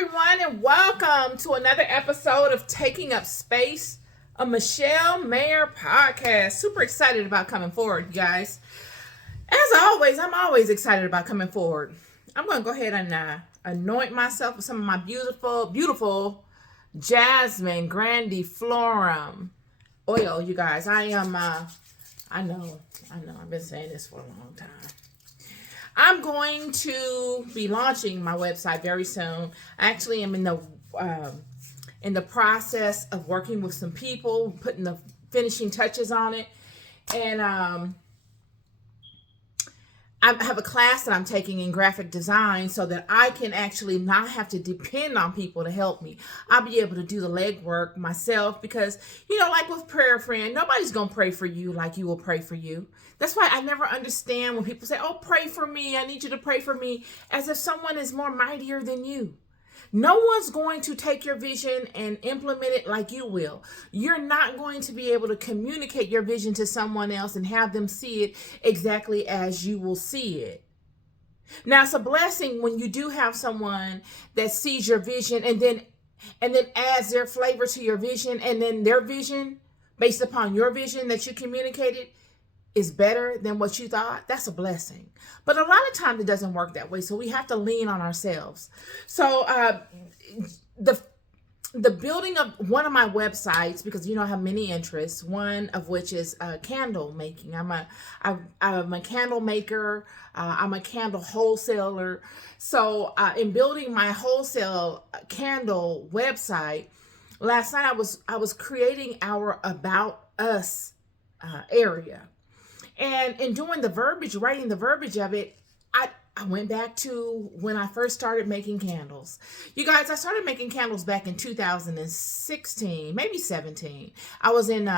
everyone, and welcome to another episode of Taking Up Space, a Michele Mayer podcast. Super excited about coming forward, you guys. As always, I'm always excited about coming forward. I'm going to go ahead and anoint myself with some of my beautiful Jasmine Grandiflorum oil, you guys. I know, I've been saying this for a long time. I'm going to be launching my website very soon. I actually am in the process of working with some people, putting the finishing touches on it. And I have a class that I'm taking in graphic design so that I can actually not have to depend on people to help me. I'll be able to do the legwork myself because, like with prayer, friend, nobody's going to pray for you like you will pray for you. That's why I never understand when people say, oh, pray for me. I need you to pray for me, as if someone is more mightier than you. No one's going to take your vision and implement it like you will. You're not going to be able to communicate your vision to someone else and have them see it exactly as you will see it. Now, it's a blessing when you do have someone that sees your vision and then adds their flavor to your vision, and then their vision, based upon your vision that you communicated, is better than what you thought. That's a blessing. But a lot of times it doesn't work that way. So we have to lean on ourselves. So the building of one of my websites, because I have many interests, one of which is candle making. I'm a candle maker. I'm a candle wholesaler. So in building my wholesale candle website, last night I was creating our About Us area. And in doing the verbiage, writing the verbiage of it, I went back to when I first started making candles. You guys, I started making candles back in 2016, maybe 17. I was in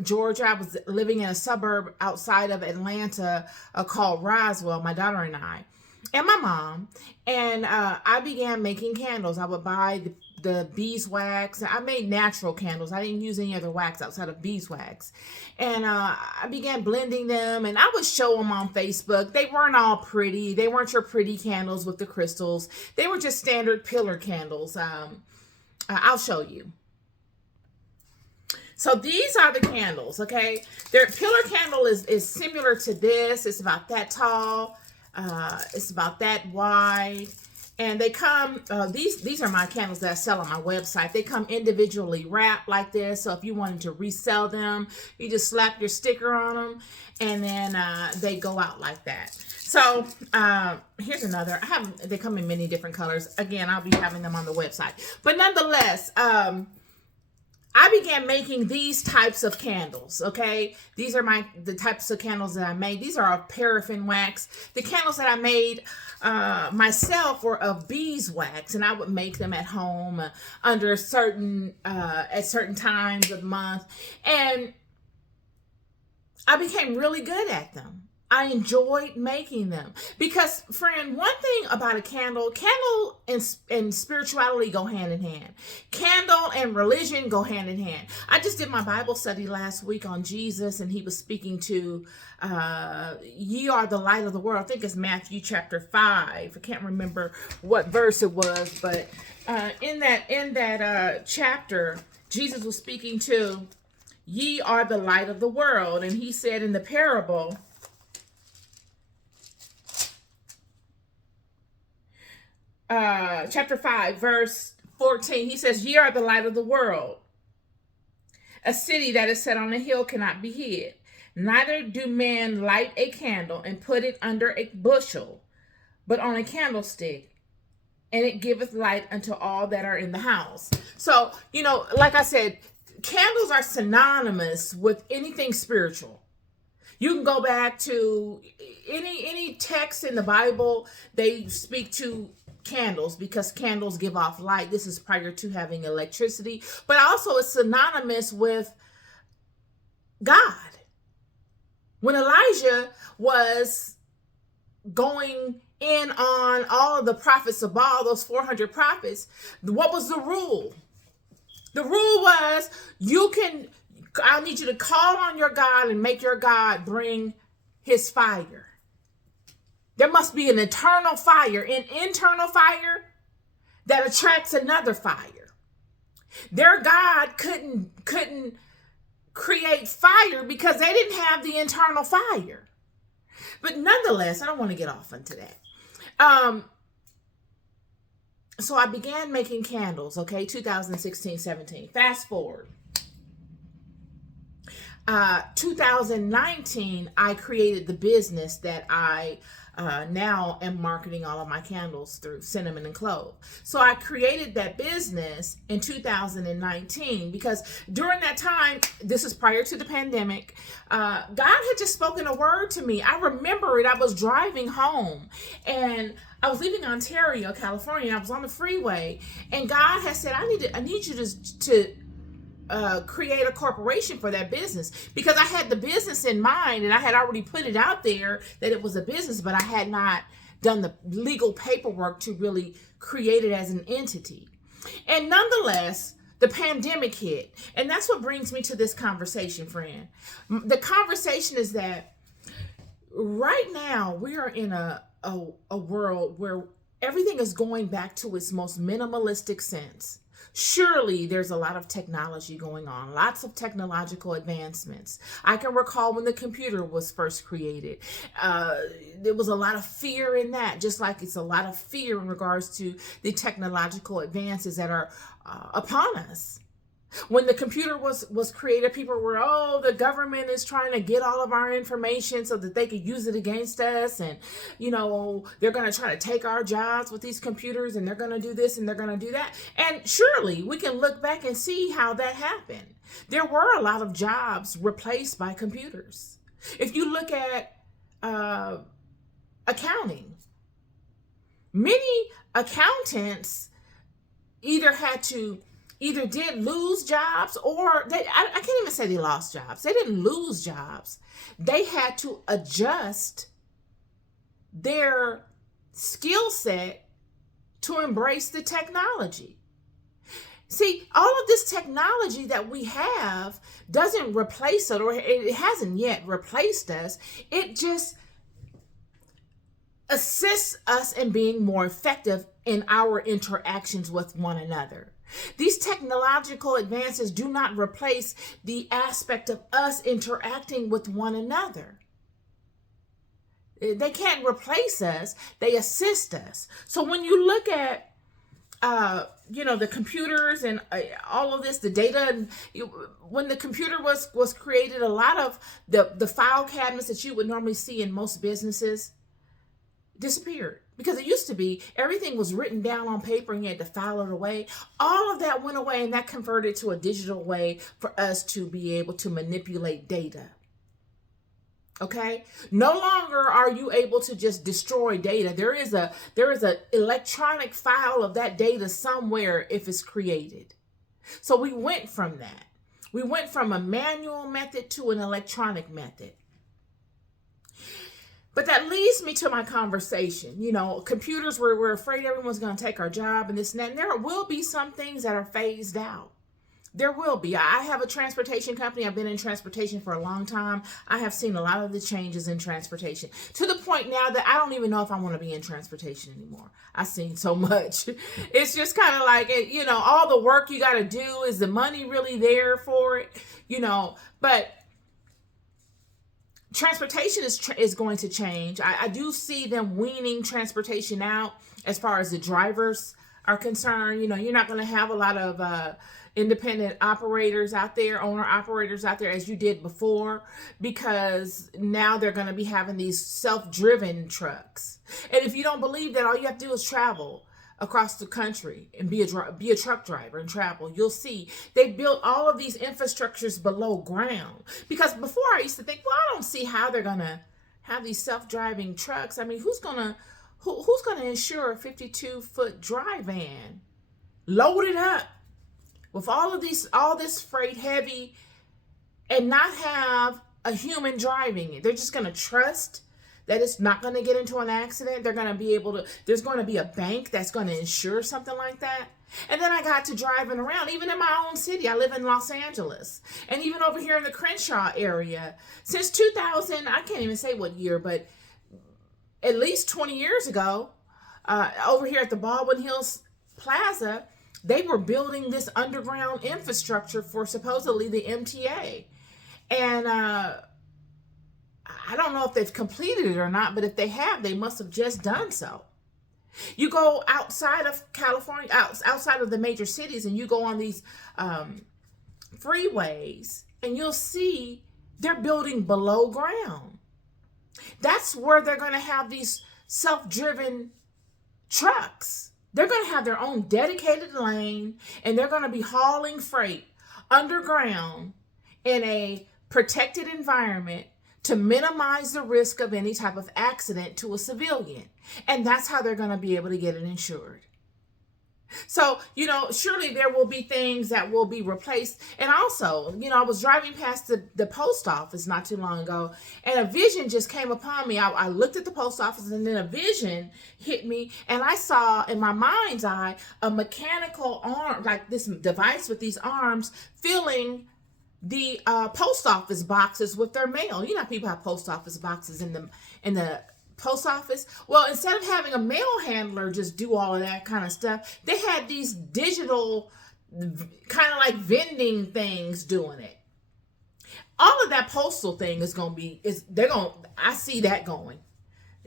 Georgia. I was living in a suburb outside of Atlanta called Roswell, my daughter and I, and my mom. And I began making candles. I would buy the beeswax. I made natural candles. I didn't use any other wax outside of beeswax. And I began blending them, and I would show them on Facebook. They weren't all pretty. They weren't your pretty candles with the crystals. They were just standard pillar candles. I'll show you. So these are the candles, okay? Their pillar candle is similar to this. It's about that tall. It's about that wide. And they come, these are my candles that I sell on my website. They come individually wrapped like this. So if you wanted to resell them, you just slap your sticker on them, and then they go out like that. So here's another. They come in many different colors. Again, I'll be having them on the website. But nonetheless, I began making these types of candles, okay? These are the types of candles that I made. These are of paraffin wax. The candles that I made myself were of beeswax, and I would make them at home under at certain times of the month. And I became really good at them. I enjoyed making them because, friend, one thing about a candle and spirituality go hand in hand. Candle and religion go hand in hand. I just did my Bible study last week on Jesus, and he was speaking to, ye are the light of the world. I think it's Matthew chapter 5. I can't remember what verse it was, but in that chapter, Jesus was speaking to, ye are the light of the world. And he said in the parable, chapter 5, verse 14, he says, ye are the light of the world. A city that is set on a hill cannot be hid. Neither do men light a candle and put it under a bushel, but on a candlestick, and it giveth light unto all that are in the house. So, like I said, candles are synonymous with anything spiritual. You can go back to any text in the Bible. They speak to candles because candles give off light. This is prior to having electricity, but also it's synonymous with God. When Elijah was going in on all of the prophets of Baal, those 400 prophets, what was the rule? The rule was, I need you to call on your God and make your God bring his fire. There must be an eternal fire. An internal fire that attracts another fire. Their God couldn't create fire because they didn't have the internal fire. But nonetheless, I don't want to get off into that. So I began making candles, okay, 2016, 17. Fast forward. 2019, I created the business that I now am marketing all of my candles through, cinnamon and clove. So I created that business in 2019 because during that time, this is prior to the pandemic, God had just spoken a word to me. I remember it. I was driving home and I was leaving Ontario, California. I was on the freeway and God had said, I need you to create a corporation for that business, because I had the business in mind and I had already put it out there that it was a business, but I had not done the legal paperwork to really create it as an entity. And nonetheless, the pandemic hit. And that's what brings me to this conversation, friend. The conversation is that right now we are in a world where everything is going back to its most minimalistic sense. Surely there's a lot of technology going on, lots of technological advancements. I can recall when the computer was first created. There was a lot of fear in that, just like it's a lot of fear in regards to the technological advances that are upon us. When the computer was created, people were, the government is trying to get all of our information so that they could use it against us. And, they're going to try to take our jobs with these computers, and they're going to do this and they're going to do that. And surely we can look back and see how that happened. There were a lot of jobs replaced by computers. If you look at accounting, many accountants either did lose jobs, or I can't even say they lost jobs. They didn't lose jobs. They had to adjust their skill set to embrace the technology. See, all of this technology that we have doesn't replace it, or it hasn't yet replaced us. It just assists us in being more effective in our interactions with one another. These technological advances do not replace the aspect of us interacting with one another. They can't replace us. They assist us. So when you look at, the computers and all of this, the data, when the computer was created, a lot of the file cabinets that you would normally see in most businesses disappeared. Because it used to be everything was written down on paper and you had to file it away. All of that went away, and that converted to a digital way for us to be able to manipulate data. Okay? No longer are you able to just destroy data. There is a electronic file of that data somewhere if it's created. So we went from that. We went from a manual method to an electronic method. But that leads me to my conversation. Computers, we're afraid everyone's going to take our job and this and that. And there will be some things that are phased out. There will be. I have a transportation company. I've been in transportation for a long time. I have seen a lot of the changes in transportation, to the point now that I don't even know if I want to be in transportation anymore. I've seen so much. It's just kind of like, all the work you got to do. Is the money really there for it? But transportation is going to change. I do see them weaning transportation out as far as the drivers are concerned. You're not going to have a lot of independent operators out there, owner operators out there as you did before, because now they're going to be having these self-driven trucks. And if you don't believe that, all you have to do is travel across the country and be a truck driver and travel. You'll see they built all of these infrastructures below ground, because before I used to think, well, I don't see how they're going to have these self-driving trucks. I mean, who's going to insure a 52-foot dry van loaded up with all this freight heavy and not have a human driving it? They're just going to trust that it's not going to get into an accident. They're going to be able to, there's going to be a bank that's going to insure something like that. And then I got to driving around, even in my own city. I live in Los Angeles. And even over here in the Crenshaw area, since 2000, I can't even say what year, but at least 20 years ago, over here at the Baldwin Hills plaza, they were building this underground infrastructure for supposedly the MTA. And I don't know if they've completed it or not, but if they have, they must have just done so. You go outside of California, outside of the major cities, and you go on these freeways, and you'll see they're building below ground. That's where they're going to have these self-driven trucks. They're going to have their own dedicated lane, and they're going to be hauling freight underground in a protected environment to minimize the risk of any type of accident to a civilian. And that's how they're going to be able to get it insured. So, surely there will be things that will be replaced. And also, I was driving past the post office not too long ago, and a vision just came upon me. I looked at the post office, and then a vision hit me, and I saw in my mind's eye a mechanical arm, like this device with these arms, filling the post office boxes with their mail. People have post office boxes in the post office. Well, instead of having a mail handler just do all of that kind of stuff, they had these digital kind of like vending things doing it. All of that postal thing I see that going.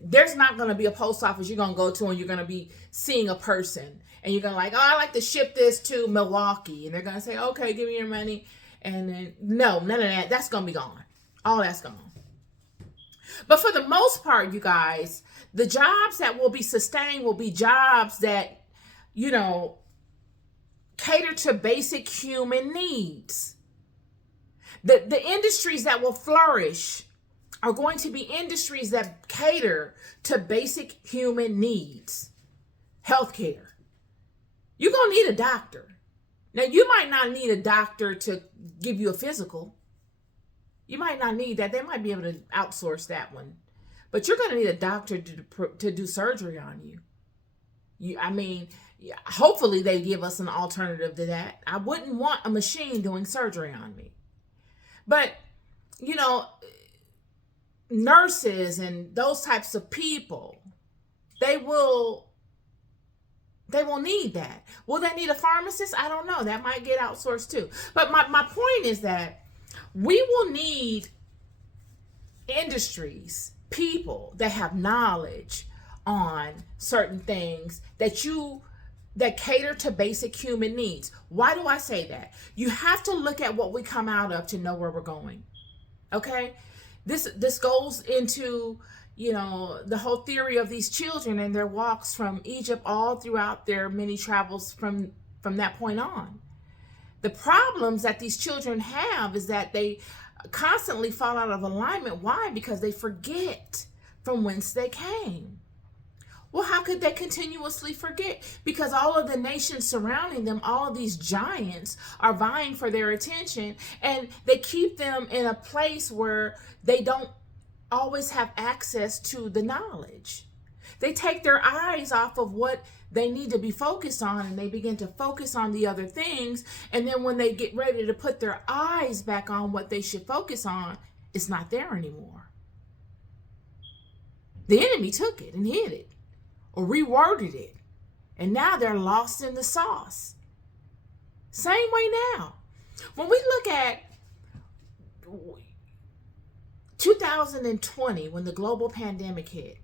There's not going to be a post office you're going to go to and you're going to be seeing a person and you're going to like, oh, I like to ship this to Milwaukee. And they're going to say, okay, give me your money. And then, no, none of that. That's going to be gone. All that's gone. But for the most part, you guys, the jobs that will be sustained will be jobs that, cater to basic human needs. The industries that will flourish are going to be industries that cater to basic human needs. Healthcare. You're going to need a doctor. Now, you might not need a doctor to give you a physical. You might not need that. They might be able to outsource that one. But you're going to need a doctor to do surgery on you. Hopefully they give us an alternative to that. I wouldn't want a machine doing surgery on me. But, nurses and those types of people, they will need that. Will they need a pharmacist? I don't know. That might get outsourced too. But my point is that we will need industries, people that have knowledge on certain things that cater to basic human needs. Why do I say that? You have to look at what we come out of to know where we're going. Okay? This goes into the whole theory of these children and their walks from Egypt all throughout their many travels from that point on. The problems that these children have is that they constantly fall out of alignment. Why? Because they forget from whence they came. Well, how could they continuously forget? Because all of the nations surrounding them, all of these giants are vying for their attention, and they keep them in a place where they don't always have access to the knowledge. They take their eyes off of what they need to be focused on, and they begin to focus on the other things. And then when they get ready to put their eyes back on what they should focus on, it's not there anymore. The enemy took it and hid it or reworded it, and now they're lost in the sauce. Same way now. When we look at 2020, when the global pandemic hit,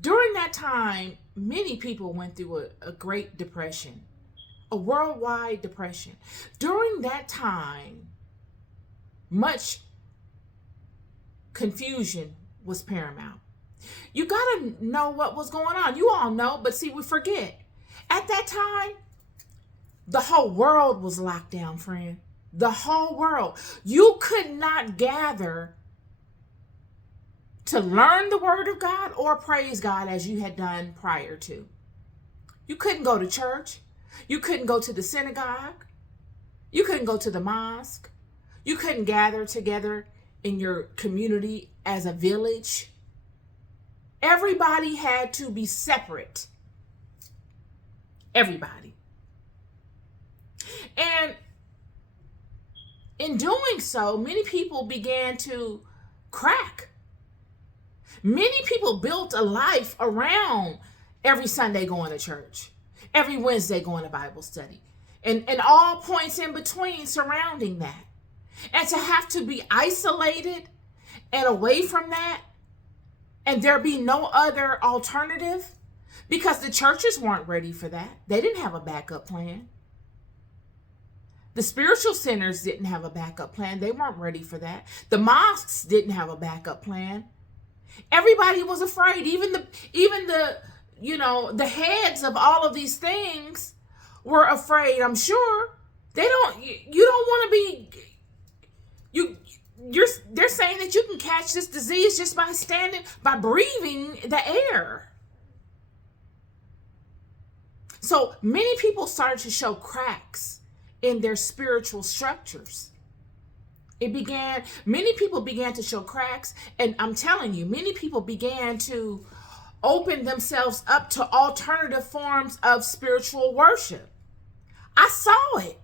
during that time, many people went through a great depression, a worldwide depression. During that time, much confusion was paramount. You got to know what was going on. You all know, but see, we forget. At that time, the whole world was locked down, friend. The whole world. You could not gather to learn the word of God or praise God as you had done prior to. You couldn't go to church. You couldn't go to the synagogue. You couldn't go to the mosque. You couldn't gather together in your community as a village. Everybody had to be separate. Everybody. And in doing so, many people began to crack. Many people built a life around every Sunday going to church, every Wednesday going to Bible study, and all points in between surrounding that. And to have to be isolated and away from that, and there be no other alternative, because the churches weren't ready for that. They didn't have a backup plan. The spiritual centers didn't have a backup plan. They weren't ready for that. The mosques didn't have a backup plan. Everybody was afraid. Even the the heads of all of these things were afraid. I'm sure you don't want to be they're saying that you can catch this disease just by breathing the air. So many people started to show cracks in their spiritual structures. Many people began to show cracks, and I'm telling you, many people began to open themselves up to alternative forms of spiritual worship. I saw it.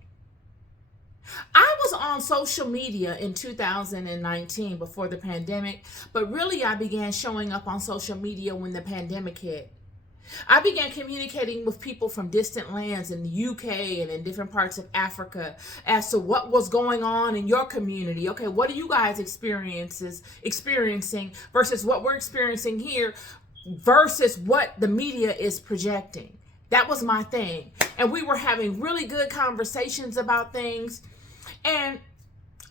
I was on social media in 2019 before the pandemic, but really I began showing up on social media when the pandemic hit. I began communicating with people from distant lands in the UK and in different parts of Africa as to what was going on in your community. Okay, what are you guys experiencing versus what we're experiencing here versus what the media is projecting. That was my thing. And we were having really good conversations about things. And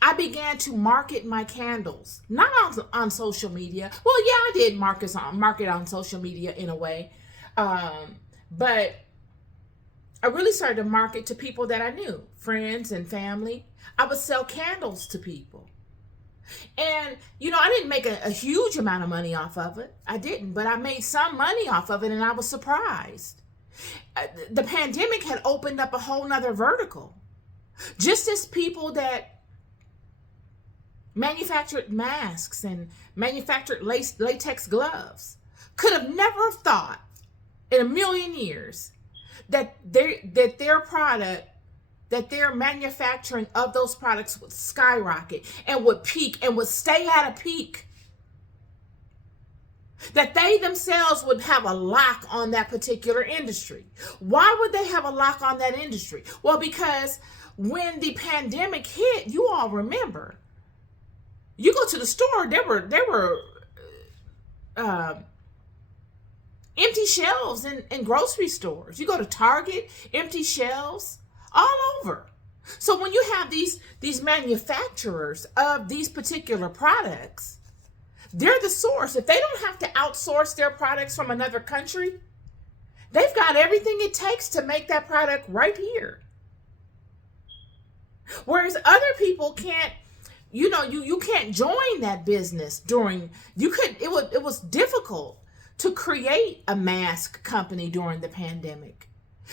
I began to market my candles, not on social media. Well, yeah, I did market on social media in a way. But I really started to market to people that I knew, friends and family. I would sell candles to people. And, I didn't make a huge amount of money off of it. I didn't, but I made some money off of it, and I was surprised. The pandemic had opened up a whole nother vertical. Just as people that manufactured masks and manufactured latex gloves could have never thought in a million years that their product, that their manufacturing of those products would skyrocket and would peak and would stay at a peak. That they themselves would have a lock on that particular industry. Why would they have a lock on that industry? Well, because when the pandemic hit, you all remember, you go to the store, there were empty shelves in grocery stores. You go to Target, empty shelves all over. So when you have these manufacturers of these particular products, they're the source. If they don't have to outsource their products from another country, they've got everything it takes to make that product right here. Whereas other people can't, you can't join that business it was difficult to create a mask company during the pandemic.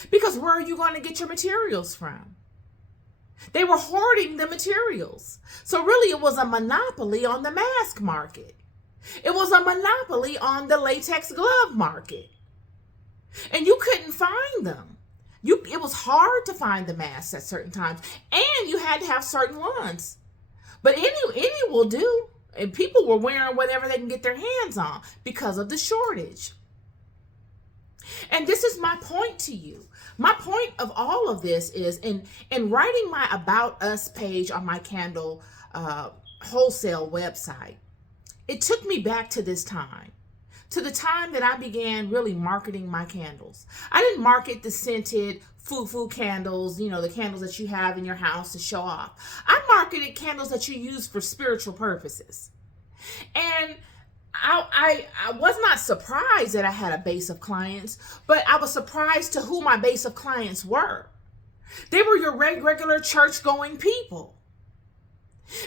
Because where are you going to get your materials from? They were hoarding the materials. So really it was a monopoly on the mask market. It was a monopoly on the latex glove market. And you couldn't find them. It was hard to find the masks at certain times. And you had to have certain ones. But any will do. And people were wearing whatever they can get their hands on because of the shortage. And this is my point to you. My point of all of this is in writing my About Us page on my candle wholesale website, it took me back to this time, to the time that I began really marketing my candles. I didn't market the scented foo-foo candles, the candles that you have in your house to show off. I marketed candles that you use for spiritual purposes. And I was not surprised that I had a base of clients, but I was surprised to who my base of clients were. They were your regular church-going people.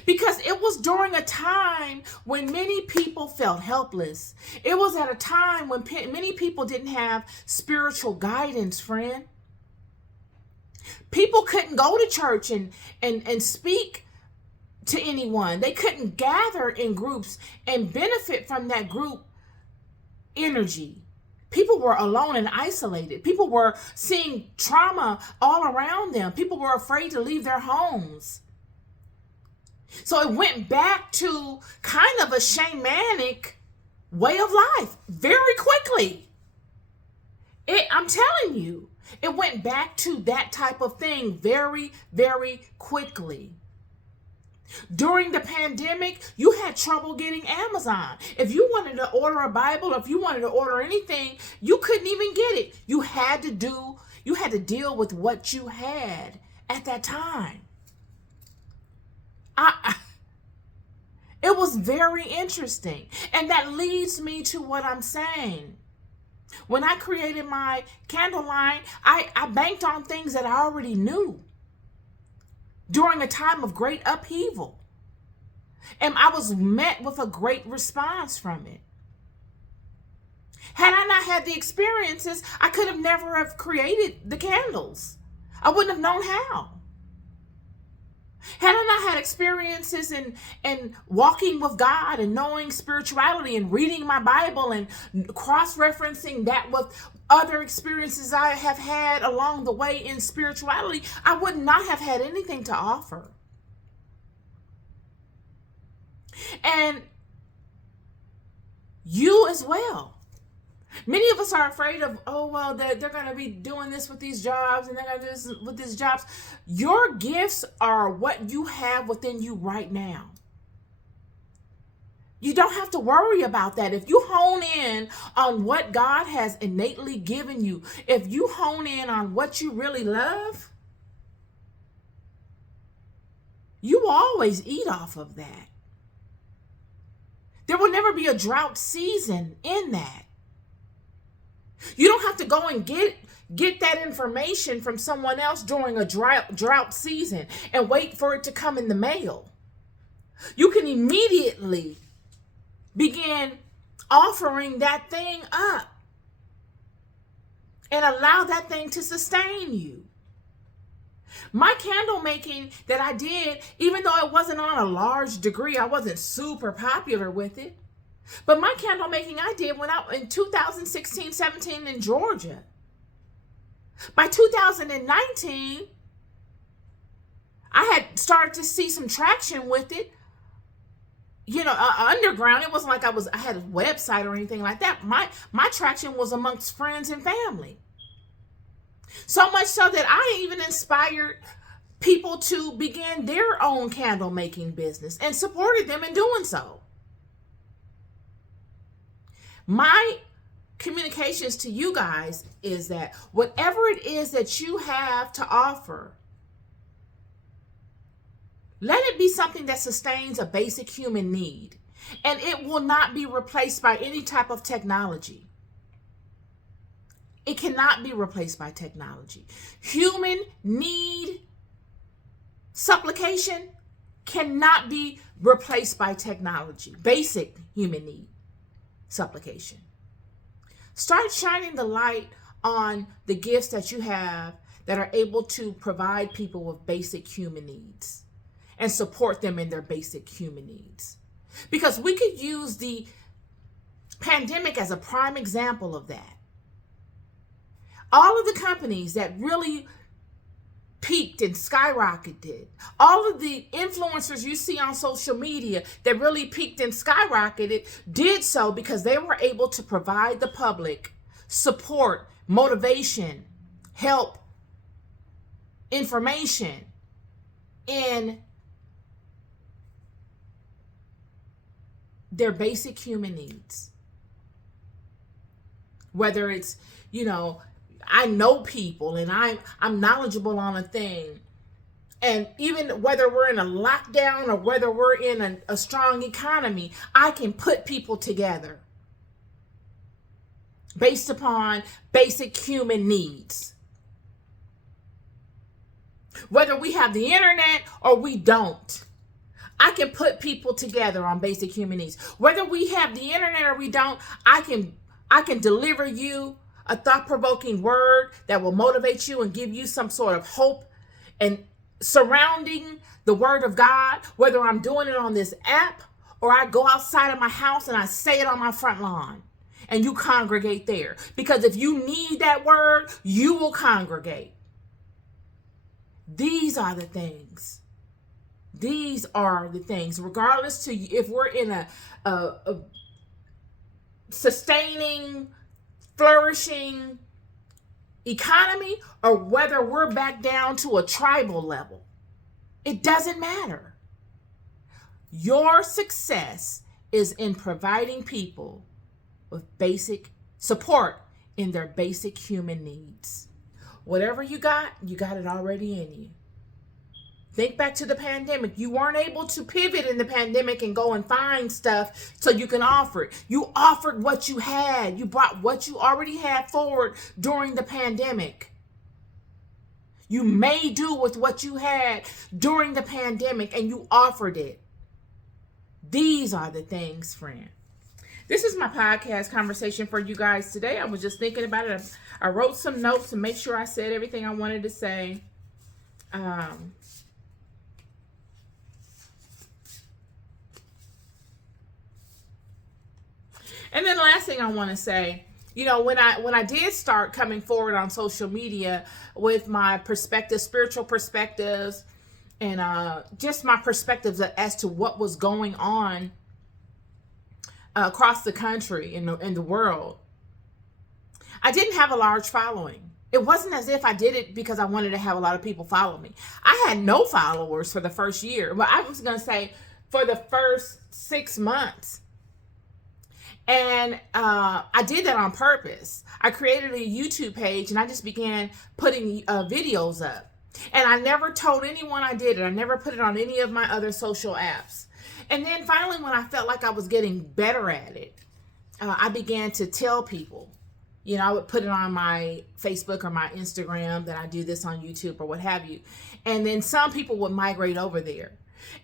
Because it was during a time when many people felt helpless. It was at a time when many people didn't have spiritual guidance, friend. People couldn't go to church and speak to anyone. They couldn't gather in groups and benefit from that group energy. People were alone and isolated. People were seeing trauma all around them. People were afraid to leave their homes. So it went back to kind of a shamanic way of life very quickly. I'm telling you, it went back to that type of thing very, very quickly. During the pandemic, you had trouble getting Amazon. If you wanted to order a Bible, or if you wanted to order anything, you couldn't even get it. You had to deal with what you had at that time. It was very interesting. And that leads me to what I'm saying. When I created my candle line, I banked on things that I already knew during a time of great upheaval. And I was met with a great response from it. Had I not had the experiences, I could have never have created the candles. I wouldn't have known how. Had I not had experiences in walking with God and knowing spirituality and reading my Bible and cross-referencing that with other experiences I have had along the way in spirituality, I would not have had anything to offer. And you as well. Many of us are afraid of, oh, well, they're going to be doing this with these jobs and they're going to do this with these jobs. Your gifts are what you have within you right now. You don't have to worry about that. If you hone in on what God has innately given you, if you hone in on what you really love, you will always eat off of that. There will never be a drought season in that. You don't have to go and get that information from someone else during a drought season and wait for it to come in the mail. You can immediately begin offering that thing up and allow that thing to sustain you. My candle making that I did, even though it wasn't on a large degree, I wasn't super popular with it. But my candle making I did went out in 2016, 17 in Georgia. By 2019, I had started to see some traction with it. You know, underground. It wasn't like I had a website or anything like that. My traction was amongst friends and family. So much so that I even inspired people to begin their own candle making business and supported them in doing so. My communications to you guys is that whatever it is that you have to offer, let it be something that sustains a basic human need, and it will not be replaced by any type of technology. It cannot be replaced by technology. Human need supplication cannot be replaced by technology. Basic human need supplication. Start shining the light on the gifts that you have that are able to provide people with basic human needs and support them in their basic human needs. Because we could use the pandemic as a prime example of that. All of the companies that really peaked and skyrocketed, all of the influencers you see on social media that really peaked and skyrocketed did so because they were able to provide the public support, motivation, help, information in their basic human needs. Whether it's, I know people and I'm knowledgeable on a thing. And even whether we're in a lockdown or whether we're in a strong economy, I can put people together based upon basic human needs. Whether we have the internet or we don't, I can put people together on basic human needs. Whether we have the internet or we don't, I can deliver you a thought-provoking word that will motivate you and give you some sort of hope and surrounding the word of God, whether I'm doing it on this app or I go outside of my house and I say it on my front lawn and you congregate there. Because if you need that word, you will congregate. These are the things. These are the things, regardless to if we're in sustaining, flourishing economy, or whether we're back down to a tribal level. It doesn't matter. Your success is in providing people with basic support in their basic human needs. Whatever you got it already in you. Think back to the pandemic. You weren't able to pivot in the pandemic and go and find stuff so you can offer it. You offered what you had. You brought what you already had forward during the pandemic. You made do with what you had during the pandemic and you offered it. These are the things, friend. This is my podcast conversation for you guys today. I was just thinking about it. I wrote some notes to make sure I said everything I wanted to say. And then the last thing I want to say, when I did start coming forward on social media with my perspectives, spiritual perspectives, and just my perspectives as to what was going on across the country and the world, I didn't have a large following. It wasn't as if I did it because I wanted to have a lot of people follow me. I had no followers for the first year, but I was going to say for the first 6 months. And I did that on purpose. I created a YouTube page and I just began putting videos up. And I never told anyone I did it. I never put it on any of my other social apps. And then finally, when I felt like I was getting better at it, I began to tell people. I would put it on my Facebook or my Instagram that I do this on YouTube or what have you. And then some people would migrate over there.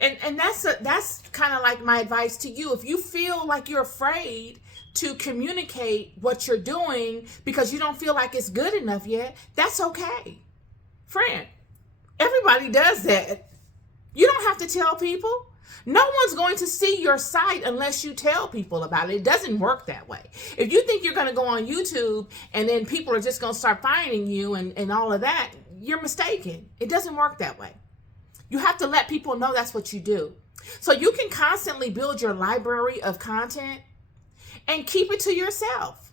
And that's kind of like my advice to you. If you feel like you're afraid to communicate what you're doing because you don't feel like it's good enough yet, that's okay. Friend, everybody does that. You don't have to tell people. No one's going to see your site unless you tell people about it. It doesn't work that way. If you think you're going to go on YouTube and then people are just going to start finding you and all of that, you're mistaken. It doesn't work that way. You have to let people know that's what you do. So you can constantly build your library of content and keep it to yourself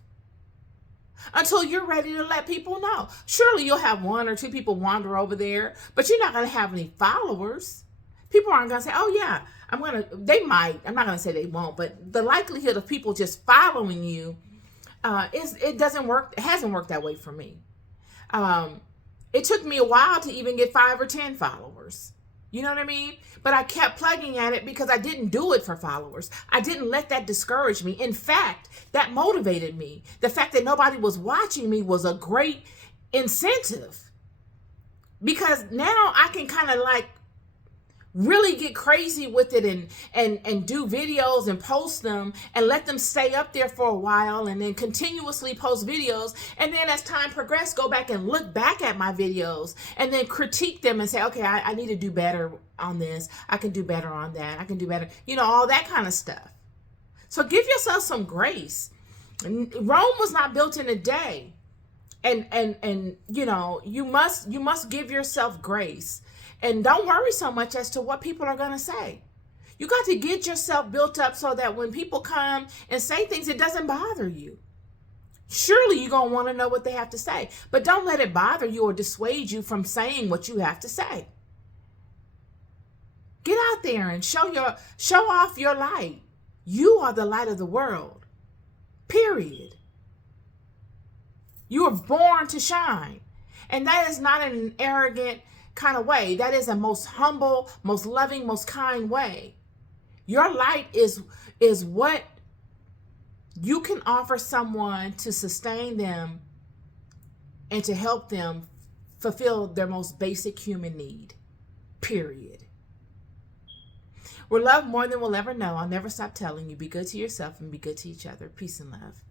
until you're ready to let people know. Surely you'll have 1 or 2 people wander over there, but you're not going to have any followers. People aren't going to say, oh yeah, they might. I'm not going to say they won't, but the likelihood of people just following you it doesn't work. It hasn't worked that way for me. It took me a while to even get 5 or 10 followers. You know what I mean? But I kept plugging at it because I didn't do it for followers. I didn't let that discourage me. In fact, that motivated me. The fact that nobody was watching me was a great incentive because now I can kind of like really get crazy with it and do videos and post them and let them stay up there for a while and then continuously post videos. And then as time progressed, go back and look back at my videos and then critique them and say, okay, I need to do better on this. I can do better on that. I can do better. All that kind of stuff. So give yourself some grace. Rome was not built in a day. And you must give yourself grace. And don't worry so much as to what people are going to say. You got to get yourself built up so that when people come and say things, it doesn't bother you. Surely you're going to want to know what they have to say. But don't let it bother you or dissuade you from saying what you have to say. Get out there and show off your light. You are the light of the world. Period. You were born to shine. And that is not an arrogant kind of way. That is a most humble, most loving, most kind way. Your light is what you can offer someone to sustain them and to help them fulfill their most basic human need. Period. We're loved more than we'll ever know. I'll never stop telling you. Be good to yourself and be good to each other. Peace and love.